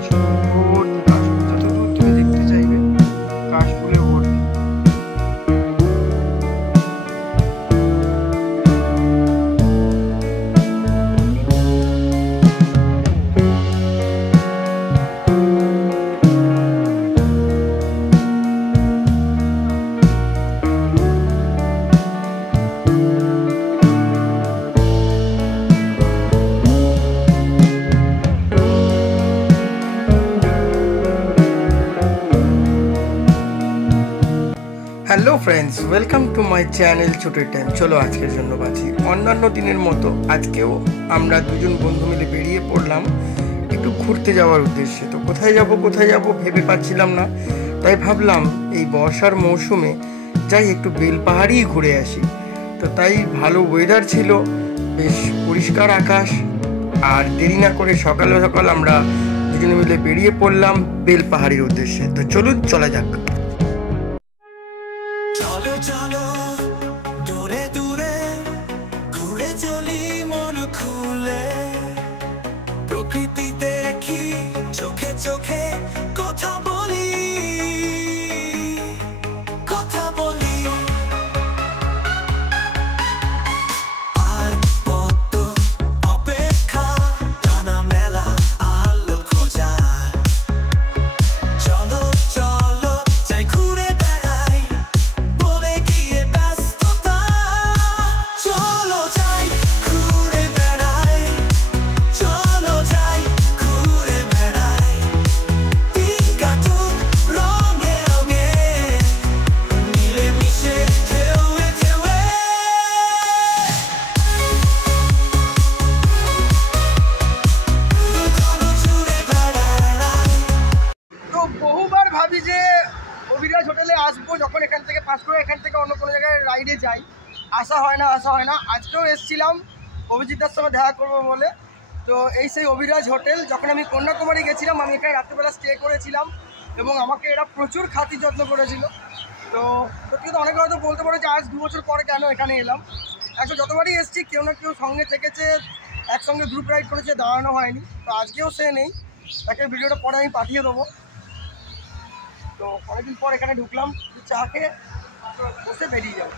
কাশফুল ভর্তি, কাশফুল যতদূর তুমি দেখতে চাইবে কাশফুলে ভর্তি। Hello friends, welcome to my channel ছোটো টাইম। চলো আজকের জন্য বাঁচি। অন্যান্য দিনের মতো আজকেও আমরা দুজন বন্ধু মিলে বেরিয়ে পড়লাম একটু ঘুরতে যাওয়ার উদ্দেশ্যে। তো কোথায় যাব ভেবে পাচ্ছিলাম না, তাই ভাবলাম এই বর্ষার মৌসুমে যাই একটু বেলপাহাড়িই ঘুরে আসি। তো তাই ভালো ওয়েদার ছিল, বেশ পরিষ্কার আকাশ, আর দেরি না করে সকাল সকাল আমরা দুজনে মিলে বেরিয়ে পড়লাম বেলপাহাড়ির উদ্দেশ্যে। তো চলুন চলা যাক। চলো চলো দূরে দূরে ঘুরে চলি মন খুলে, প্রকৃতি দেখি চোখে চোখে কথা বলি কথা বলি। আর কত অপেক্ষা, টানা মেলা আলো খোঁজার। চলো চলো যাই ঘুরে বেড়াই, বলে গিয়ে ব্যস্ততা। চলো যাই ঘুরে বেড়াই, চলো যাই ঘুরে বেড়াই। দিন কাটুক রঙে রঙে, মিলে মিশে ঢেউয়ে ঢেউয়ে। চলো ঘুরে বেড়াই। তো বহুবার ভাবি যে অভিরাজ হোটেলে আসবো, যখন এখান থেকে পাস করে এখান থেকে অন্য কোনো জায়গায় রাইডে যাই, আসা হয় না। আজকেও এসেছিলাম অভিজিৎদার সঙ্গে দেখা করবো বলে। তো এই সেই অভিরাজ হোটেল, যখন আমি কন্যাকুমারী গেছিলাম আমি এখানে রাত্রিবেলা স্টে করেছিলাম এবং আমাকে এরা প্রচুর খাতির যত্ন করেছিল। তো সত্যি কথা অনেকে হয়তো বলতে পারে যে আজ 2 বছর পরে কেন এখানে এলাম। অ্যাকচুয়ালি যতবারই এসেছি কেউ না কেউ সঙ্গে থেকেছে, একসঙ্গে গ্রুপ রাইড করেছে, দাঁড়ানো হয়নি। তো আজকেও সে নেই, তাকে ভিডিওটা পরে আমি পাঠিয়ে দেবো। তো অনেকদিন পর এখানে ঢুকলাম, চা খেয়ে বসে বেরিয়ে যাবো।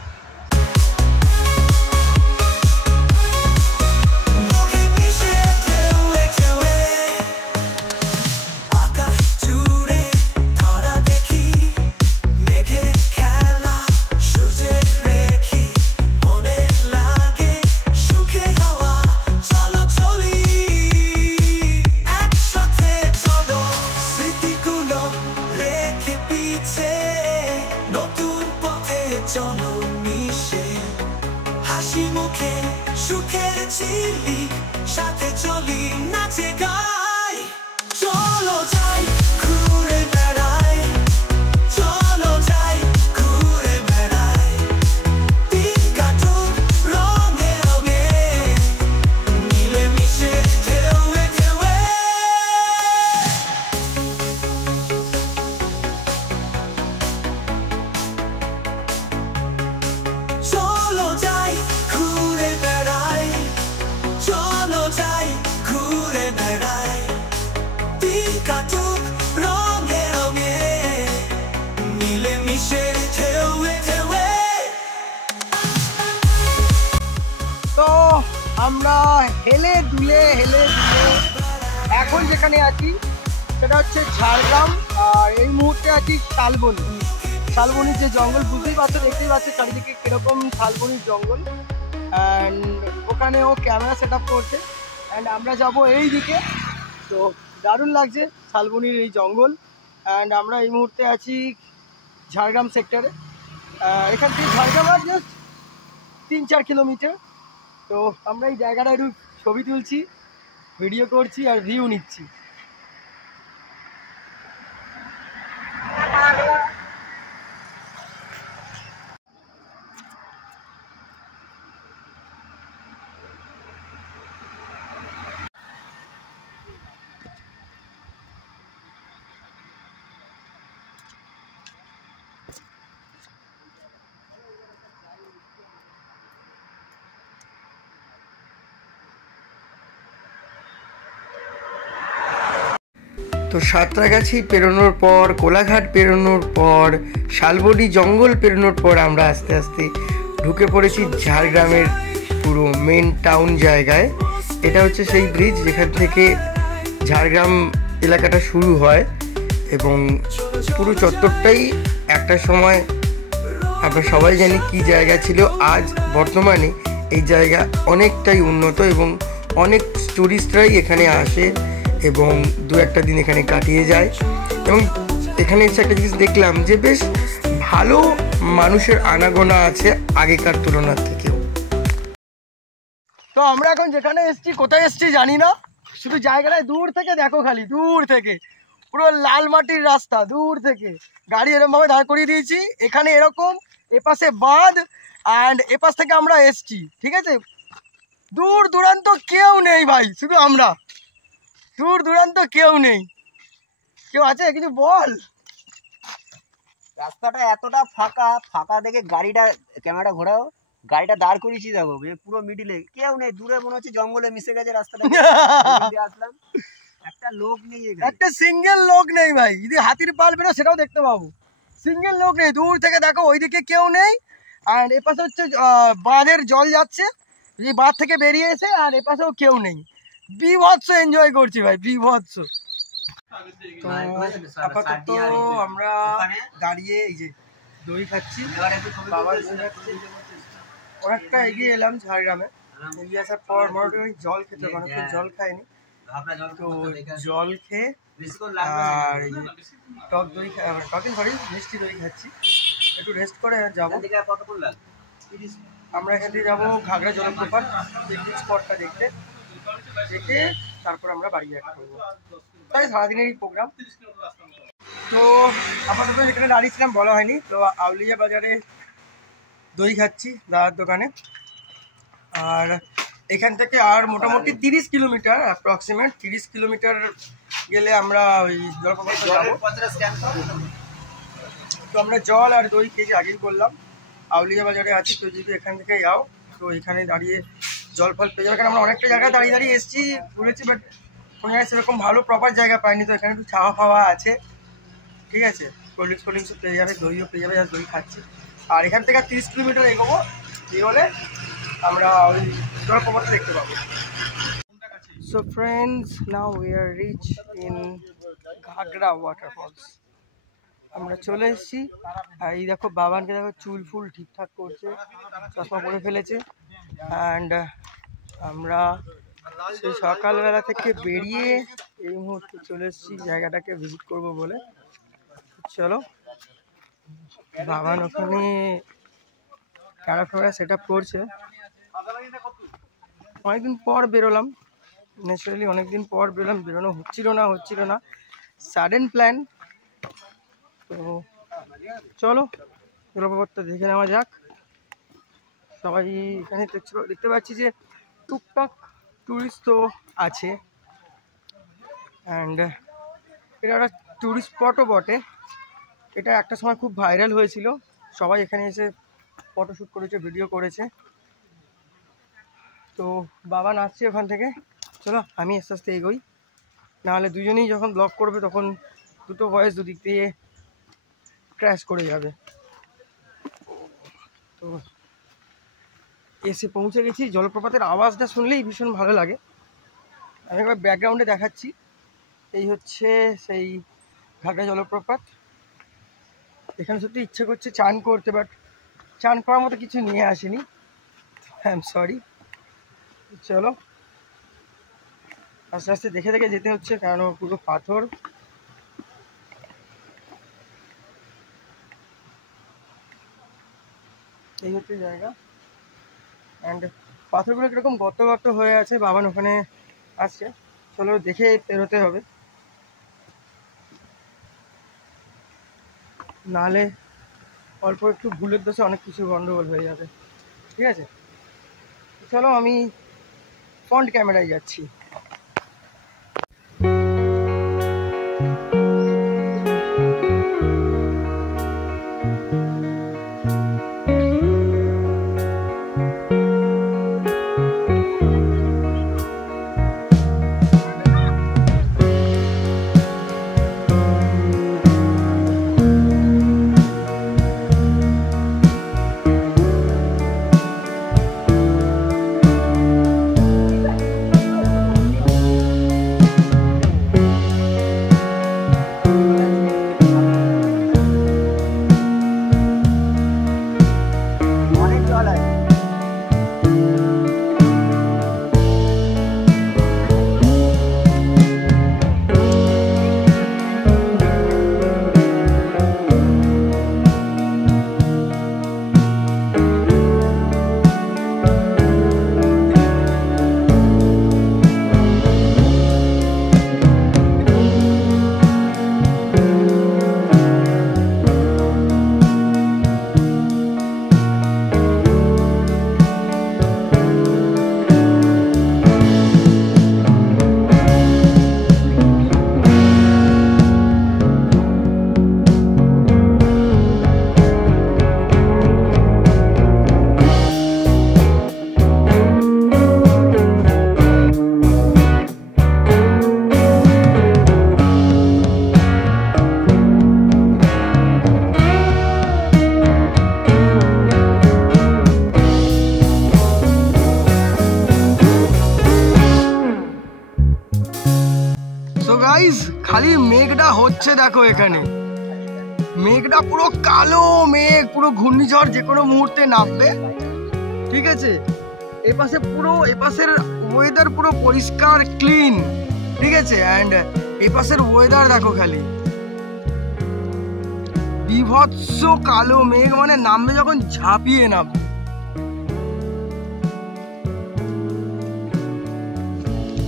মিলে মিশে ঢেউয়ে ঢেউয়ে। আকাশ জুড়ে তারা দেখি, মেঘে খেলা সূর্যের রেখি। মনে লাগে সুখে হাওয়া, চলো চলি একসাথে। চলো স্মৃতিগুলো রেখে পিছে, নতুন পথে চলো মিশে। হাসি মুখে সুখের ঝিলিক, সাথে চলি নাচে গাই। চলো যাই ঘুরে বেড়াই, চলো যাই ঘুরে বেড়াই। দিন কাটুক রঙে রঙে, মিলে মিশে ঢেউয়ে ঢেউয়ে। চলো যাই ঘুরে বেড়াই, চলো যাই ঘুরে বেড়াই। দিন কাটুক রঙে রঙে, মিলে মিশে ঢেউয়ে ঢেউয়ে। তো আমরা হেলে দুলে এখন যেখানে আছি সেটা হচ্ছে ঝাড়গ্রাম, আর এই মুহূর্তে আছি শালবনির যে জঙ্গল, বুঝতেই পারছো, দেখতেই পাচ্ছ চারিদিকে কিরকম শালবনির জঙ্গল। অ্যান্ড ওখানে ও ক্যামেরা সেট আপ করছে, অ্যান্ড আমরা যাব এই দিকে। তো দারুণ লাগছে শালবনির এই জঙ্গল। অ্যান্ড আমরা এই মুহূর্তে আছি ঝাড়গ্রাম সেক্টরে। এখান থেকে ঝাড়গ্রাম আর জাস্ট 3-4 কিলোমিটার। তো আমরা এই জায়গাটা একটু ছবি তুলছি, ভিডিও করছি আর ভিউ নিচ্ছি। তো সাঁতরাগাছি পেরোনোর পর, কোলাঘাট পেরোনোর পর, শালবনি জঙ্গল পেরোনোর পর আমরা আস্তে আস্তে ঢুকে পড়েছি ঝাড়গ্রামের পুরো মেন টাউন জায়গায়। এটা হচ্ছে সেই ব্রিজ যেখান থেকে ঝাড়গ্রাম এলাকাটা শুরু হয় এবং পুরো চত্বরটাই একটা সময় আমরা সবাই জানি কি জায়গা ছিল। আজ বর্তমানে এই জায়গা অনেকটাই উন্নত এবং অনেক টুরিস্টরাই এখানে আসে এবং দু একটা দিন এখানে কাটিয়ে যায়। এবং এখানে এসে একটা জিনিস দেখলাম যে বেশ ভালো মানুষের আনাগোনা আছে আগেকার তুলনার থেকেও। তো আমরা এখন যেখানে এসছি, কোথায় এসছি জানি না, শুধু জায়গাটায় দূর থেকে দেখো, খালি দূর থেকে পুরো লাল মাটির রাস্তা, দূর থেকে গাড়ি এরকমভাবে দাঁড় করিয়ে দিয়েছি। এখানে এরকম এপাশে বাঁধ অ্যান্ড এপাশ থেকে আমরা এসছি, ঠিক আছে। দূর দূরান্ত কেউ নেই ভাই, শুধু আমরা, দূর দূরান্ত কেউ নেই। কেউ আছে কিছু বল? রাস্তাটা এতটা ফাঁকা, ফাঁকা দেখে গাড়িটা, ক্যামেরাটা ঘোরাও, গাড়িটা দাঁড় করিয়েছি দেখো পুরো মিডিলে, কেউ নেই, দূরে মনে হচ্ছে জঙ্গলে মিশে গেছে রাস্তাটা। আসলাম, একটা লোক নেই, একটা সিঙ্গেল লোক নেই ভাই। যদি হাতির পাল বেরো সেটাও দেখতে পাবো, সিঙ্গেল লোক নেই। দূর থেকে দেখো ওইদিকে কেউ নেই, আর এপাশে হচ্ছে বাঁধের জল যাচ্ছে, এই বাঁধ থেকে বেরিয়ে এসে, আর এপাশেও কেউ নেই। বিভৎস এনজয় করছি ভাই, বিভৎস। তো আপাতত আমরা দাঁড়িয়ে এই যে দই খাচ্ছি, বাবা অনেকটা এগিয়ে এলাম ঝাড়গ্রামে। এগিয়ে আসার পর মোটামুটি জল খেতে হবে, অনেকক্ষণ জল খাইনি, তো জল খেয়ে আর এই যে টক দই, মিষ্টি দই খাচ্ছি। একটু রেস্ট করে যাবো। আমরা এখান থেকে যাবো ঘাগড়া জলপ্রপাত, পিকনিক স্পটটা দেখতে, দেখে তারপর আমরা বাড়ি ব্যাক করবো। তাই সারাদিনেরই প্রোগ্রাম। তো আপাতত যেখানে দাঁড়িয়েছিলাম বলা হয়নি, তো আউলিয়া বাজারে দই খাচ্ছি দাদার দোকানে। আর এখান থেকে আর মোটামুটি 30 কিলোমিটার, অ্যাপ্রক্সিমেট 30 কিলোমিটার গেলে আমরা ওই জলপ্রপাতে যাবো। তো আমরা জল আর দই খেয়েছি, আগেই বললাম আউলিয়া বাজারে আছি। তো যদি এখান থেকে যাও তো এখানে দাঁড়িয়ে জল ফল পেয়ে যাবে। কারণ আমরা অনেকটা জায়গায় দাঁড়িয়ে দাঁড়িয়ে এসেছি, বলেছি, বাট কোনো জায়গায় সেরকম ভালো প্রপার জায়গা পাইনি। তো এখানে একটু ছাওয়া ফাওয়া আছে, ঠিক আছে, কোল্ড ড্রিঙ্কসও পেয়ে যাবে, দইও পেয়ে যাবে, দই খাচ্ছি। আর এখান থেকে 30 কিলোমিটার এগোবো, এগোলে আমরা ওই জলপ্রপাত দেখতে পাবো। So friends, now we are reach in Ghagra waterfalls. আমরা চলে এসেছি। আর এই দেখো বাবানকে দেখো, চুল ফুল ঠিকঠাক করছে, চশমা পরে ফেলেছে। অ্যান্ড আমরা সেই সকালবেলা থেকে বেরিয়ে এই মুহূর্তে চলে এসেছি জায়গাটাকে ভিজিট করব বলে। চলো, বাবান ওখানে ক্যামেরা সেট আপ করছে। অনেকদিন পর বেরোলাম, ন্যাচারালি অনেকদিন পর বেরোলাম, বেরোনো হচ্ছিল না, সাডেন প্ল্যান। তো চলো জলপ্রপাতটা দেখে নেওয়া যাক। সবাই এখানে দেখতে পাচ্ছি যে টুকটাক টুরিস্ট তো আছে, অ্যান্ড এটা একটা টুরিস্ট স্পটও বটে। এটা একটা সময় খুব ভাইরাল হয়েছিল, সবাই এখানে এসে ফটোশ্যুট করেছে, ভিডিও করেছে। তো বাবা নাচছে ওখান থেকে। চলো আমি আস্তে আস্তে এগোই, নাহলে দুজনেই যখন ব্লগ করবে তখন দুটো ভয়েস দুদিক দিয়ে ক্র্যাশ করে যাবে। তো এসে পৌঁছে গেছি। জলপ্রপাতের আওয়াজটা শুনলেই ভীষণ ভালো লাগে। আমি একবার ব্যাকগ্রাউন্ডে দেখাচ্ছি, এই হচ্ছে সেই ঘাগড়া জলপ্রপাত। এখানে সত্যি ইচ্ছে করছে চান করতে, বাট চান করার মতো কিছু নিয়ে আসিনি, আই এম সরি। চলো আস্তে আস্তে দেখে দেখে যেতে হচ্ছে, কারণ পুরো পাথর। এই হচ্ছে জায়গা, অ্যান্ড পাথরগুলো কীরকম গর্ত গর্ত হয়ে আছে। বাবান ওখানে আসছে, চলো দেখে পেরোতে হবে, নাহলে অল্প একটু ভুলের দোষে অনেক কিছু গন্ডগোল হয়ে যাবে, ঠিক আছে। চলো আমি ফ্রন্ট ক্যামেরায় যাচ্ছি। সো গাইস খালি মেঘটা হচ্ছে দেখো, এখানে মেঘটা পুরো কালো মেঘ, পুরো ঘূর্ণিঝড় যে কোনো মুহূর্তে নামবে। ঠিক আছে, এপাশের ওয়েদার পুরো পরিষ্কার ক্লিন। ঠিক আছে, অ্যান্ড এপাশের ওয়েদার দেখো খালি বিভৎস কালো মেঘ, মানে নামবে যখন ঝাঁপিয়ে নামবে।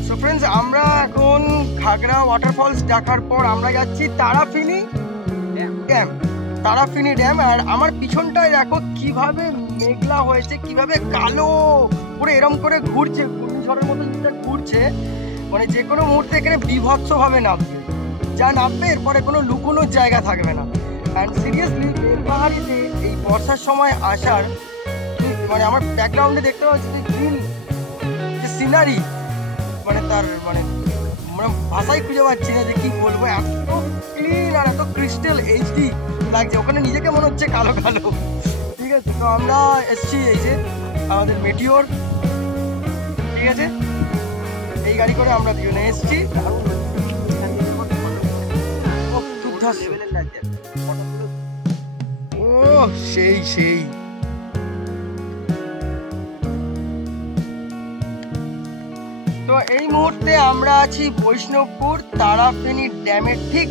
সো ফ্রেন্ডস, আমরা এখন ঘাগরা ওয়াটারফলস দেখার পর আমরা যাচ্ছি তারাফিনি ড্যাম। তারাফিনি ড্যাম। আর আমার পিছনটায় দেখো কিভাবে মেঘলা হয়েছে, কিভাবে কালো পুরো এরম করে ঘুরছে, ঘূর্ণিঝড়ের মতো যেটা ঘুরছে, মানে যে কোনো মুহূর্তে এখানে বিভৎসভাবে নামবে। যা নামবে এরপরে কোনো লুকোনোর জায়গা থাকবে না। অ্যান্ড সিরিয়াসলি বেলপাহাড়িতে এই বর্ষার সময় আসার, মানে আমার ব্যাকগ্রাউন্ডে দেখতে পাচ্ছি যে গ্রিন যে সিনারি, মানে তার মানে ভাষাই খুঁজে পাচ্ছি না যে কি বলবো। এত ক্লিন আর এত ক্রিস্টাল এইচডি লাগছে, ওখানে নিজেকে মনে হচ্ছে কালো কালো। ঠিক আছে, তো আমরা এসছি এই যে আমাদের মেটিওর। ঠিক আছে, এই গাড়ি করে আমরা দুজনে এসছি। ও সেই সেই। তো এই মুহূর্তে আমরা আছি বৈষ্ণবপুর তারাফিনি ড্যামের ঠিক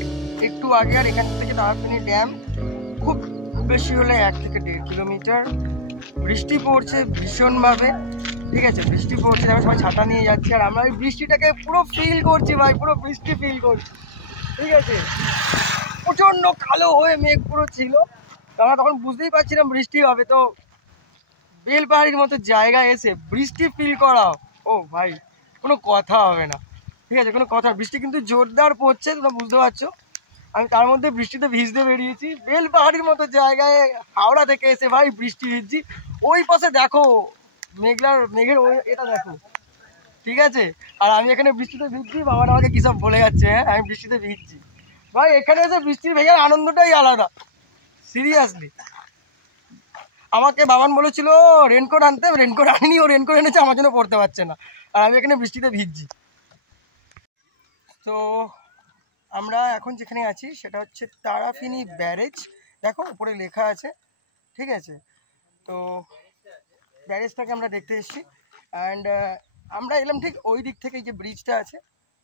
একটু আগে। আর এখান থেকে তারাফিনি ড্যাম খুব বেশি হলে 1 থেকে 1.5 কিলোমিটার। বৃষ্টি পড়ছে ভীষণভাবে। ঠিক আছে, বৃষ্টি পড়ছে, আমরা সবাই ছাতা নিয়ে যাচ্ছি। আর আমরা ওই বৃষ্টিটাকে পুরো ফিল করছি ভাই, পুরো বৃষ্টি ফিল করছি। ঠিক আছে, প্রচণ্ড কালো হয়ে মেঘ পুরো ছিল, আমরা তখন বুঝতেই পারছিলাম বৃষ্টি হবে। তো বেলপাহাড়ির মতো জায়গায় এসে বৃষ্টি ফিল করা, ও ভাই কোনো কথা হবে না। ঠিক আছে, কোনো কথা। বৃষ্টি কিন্তু জোরদার পড়ছে, তোমরা বুঝতে পারছো। আমি তার মধ্যে বৃষ্টিতে ভিজতে বেরিয়েছি বেলপাহাড়ির মতো জায়গায়, হাওড়া থেকে এসে ভাই বৃষ্টি ভিজছি। ওই পাশে দেখো মেঘের এটা দেখো। ঠিক আছে, আর আমি এখানে বৃষ্টিতে ভিজছি, বাবারা আমাকে কী সব বলে যাচ্ছে। হ্যাঁ, আমি বৃষ্টিতে ভিজছি ভাই। এখানে এসে বৃষ্টির ভেজার আনন্দটাই আলাদা, সিরিয়াসলি। আমাকে বাবান বলেছিল রেনকোট আনতে, রেনকোট আনিনি, ও রেনকোট এনেছে, আমার জন্য পড়তে পারছে না, আর আমি এখানে বৃষ্টিতে ভিজছি। তো আমরা এখন যেখানে আছি সেটা হচ্ছে তারাফিনি ব্যারেজ। দেখো উপরে লেখা আছে। ঠিক আছে, তো ব্যারেজটাকে আমরা দেখতে এসেছি। অ্যান্ড আমরা এলাম ঠিক ওই দিক থেকে, যে ব্রিজটা আছে,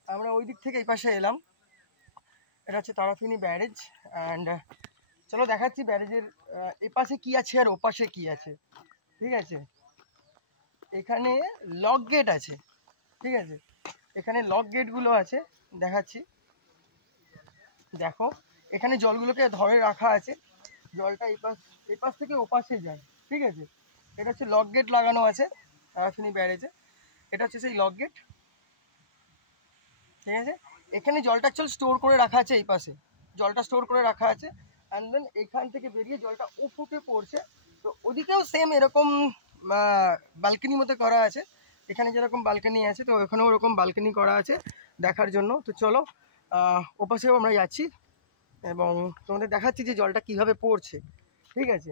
আমরা ওই দিক থেকে এই পাশে এলাম। এটা হচ্ছে তারাফিনি ব্যারেজ। অ্যান্ড চলো দেখাচ্ছি ব্যারেজের এই পাশে কী আছে আর ও পাশে কী আছে। ঠিক আছে, এখানে লক গেট আছে। ঠিক আছে, এখানে লক গেটগুলো আছে, দেখাচ্ছি। দেখো এখানে জলগুলোকে ধরে রাখা আছে, জলটা এই পাশ থেকে ও পাশে যায়। ঠিক আছে, এটা হচ্ছে লক গেট লাগানো আছে তারাফিনি ব্যারেজে। এটা হচ্ছে সেই লক গেট। ঠিক আছে, এখানে জলটা অ্যাকচুয়ালি স্টোর করে রাখা আছে, এই পাশে জলটা স্টোর করে রাখা আছে। অ্যান্ড দেন এখান থেকে বেরিয়ে জলটা উফুকে পড়ছে। তো ওদিকেও সেম এরকম বালকনি মতো করা আছে, এখানে যেরকম বালকনি আছে তো ওখানেও ওরকম বালকনি করা আছে দেখার জন্য। তো চলো ওপাশেও আমরা যাচ্ছি এবং তোমাদের দেখাচ্ছি যে জলটা কীভাবে পড়ছে। ঠিক আছে,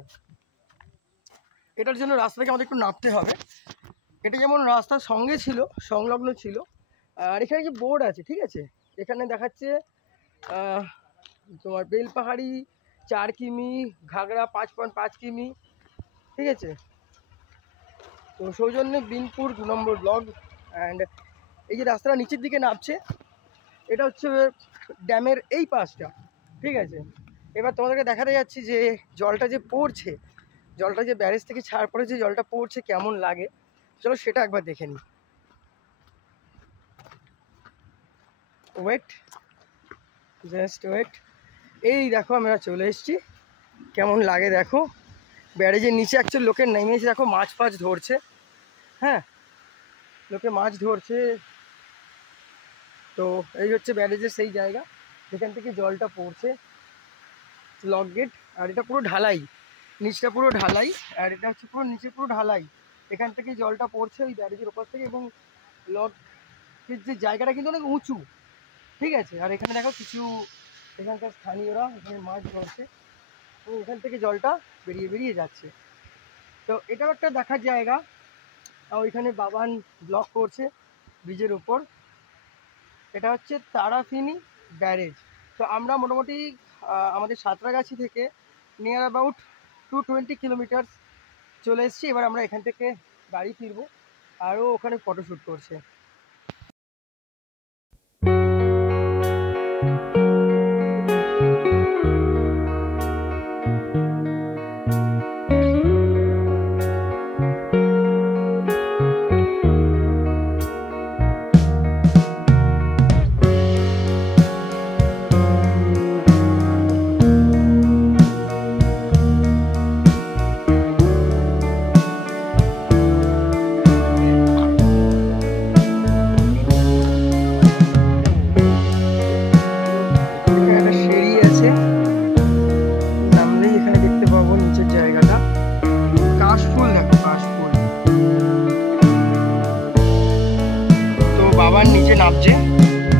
এটার জন্য রাস্তাটাকে আমাদের একটু নামতে হবে। এটা যেমন রাস্তার সঙ্গে ছিল, সংলগ্ন ছিল। আর এখানে যে বোর্ড আছে, ঠিক আছে, এখানে দেখাচ্ছে তোমার বেলপাহাড়ি 4 কিমি, ঘাগরা 5.5 কিমি। ঠিক আছে, তো সৌজন্যে বিনপুর 2 নম্বর ব্লক। অ্যান্ড এই যে রাস্তাটা নিচের দিকে নামছে, এটা হচ্ছে ড্যামের এই পাশটা। ঠিক আছে, এবার তোমাদেরকে দেখাতে যাচ্ছি যে জলটা যে পড়ছে, জলটা যে ব্যারেজ থেকে ছাড় পড়ে যে জলটা পড়ছে কেমন লাগে, চলো সেটা একবার দেখে নিই। Wait, just wait. এই দেখো আমরা চলে এসেছি, কেমন লাগে দেখো। ব্যারেজের নিচে অ্যাকচুয়ালি লোকে নেমে এসে দেখো মাছ ফাছ ধরছে। হ্যাঁ, লোকে মাছ ধরছে। তো এই হচ্ছে ব্যারেজের সেই জায়গা যেখান থেকে জলটা পড়ছে, লক গেট। আর এটা পুরো ঢালাই, নিচটা পুরো ঢালাই, আর এটা হচ্ছে পুরো নিচে পুরো ঢালাই। এখান থেকে জলটা পড়ছে ওই ব্যারেজের ওপর থেকে, এবং লকের যে জায়গাটা কিন্তু অনেক উঁচু। ঠিক আছে, আর এখানে দেখো কিছু এখানকার স্থানীয়রা এখানে মাছ ধরছে এবং এখান থেকে জলটা বেরিয়ে বেরিয়ে যাচ্ছে। তো এটাও একটা দেখার জায়গা। আর ওইখানে বাবান ব্লক করছে ব্রিজের উপর। এটা হচ্ছে তারাফিনি ব্যারেজ। তো আমরা মোটামুটি আমাদের সাঁতরাগাছি থেকে নিয়ার অ্যাবাউট 220 কিলোমিটার চলে এসেছি। এবার আমরা এখান থেকে বাড়ি ফিরবো, আরও ওখানে ফটোশ্যুট করছে। বাবার নিচে নামছে,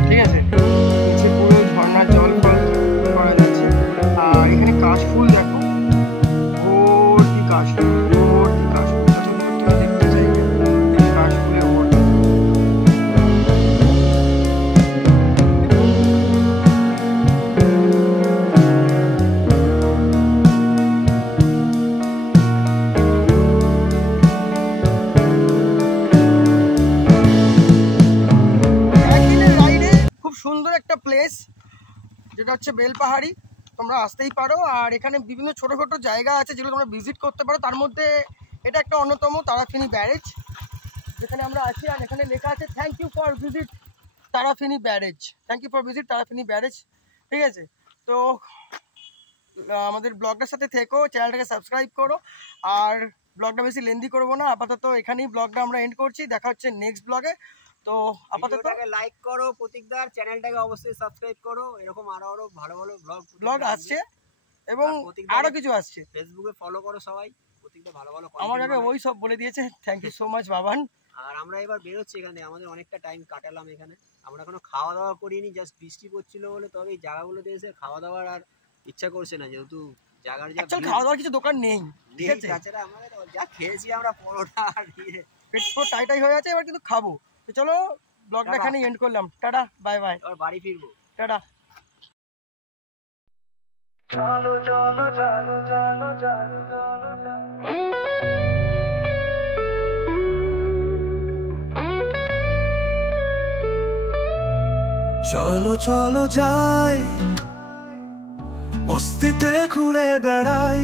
ঠিক আছে, নিচে পুরো ঝর্ণার জল ফল করা যাচ্ছে। আর এখানে কাশফুল দেখো, ভর্তি কাশফুল, ভর্তি কাশফুল, দেখতে চাই কাশফুলে ভর্তি। সুন্দর একটা প্লেস যেটা হচ্ছে বেলপাহাড়ি, তোমরা আসতেই পারো। আর এখানে বিভিন্ন ছোট ছোট জায়গা আছে যেগুলো তোমরা ভিজিট করতে পারো। তার মধ্যে এটা একটা অন্যতম, তারাফিনি ব্যারেজ, যেখানে আমরা আছি। আর এখানে লেখা আছে thank you for visit Tarafini barrage, thank you for visit Tarafini barrage, ঠিক আছে। তো আমাদের ব্লগটার সাথে থেকো, চ্যানেলটাকে সাবস্ক্রাইব করো। আর ব্লগটা বেশি লেন্দি করবো না, আপাতত এখানেই ব্লগটা আমরা এন্ড করছি। দেখা হচ্ছে নেক্সট ব্লগে। তো আপাতত লাইক করো, প্রতীকদার চ্যানেলটাকে অবশ্যই সাবস্ক্রাইব করো, এরকম আরো ভালো ভালো ব্লগ আসছে এবং আরো কিছু আসছে। ফেসবুকে ফলো করো সবাই, প্রতীকদা ভালো ভালো আমার আগে ওই সব বলে দিয়েছে। Thank you so much Baban. আর আমরা এবার বেরোচ্ছি এখানে, আমাদের অনেকটা টাইম কাটালাম এখানে। আমরা কোনো খাওয়া দাওয়া করিনি, জাস্ট বৃষ্টি পড়ছিল বলে। তবে এই জায়গাগুলোতে এসে খাওয়া দাওয়ার আর ইচ্ছা করছে না, যেহেতু জায়গার যা খাওয়া দাওয়ার কিছু দোকান নেই, ঠিক আছে। তাছাড়া আমাদের যা খেয়েছি আমরা, পরোটা আর পেট পুরো টাই হয়ে আছে, এবার কিন্তু খাবো। তো চলো ব্লগটা এখানেই এন্ড করলাম। টাটা, বাই বাই, এবার বাড়ি ফিরবো, টাটা। চলো চলো চলো চলো চলো চলো চলো যাই, মস্তিতে ঘুরে বেড়াই।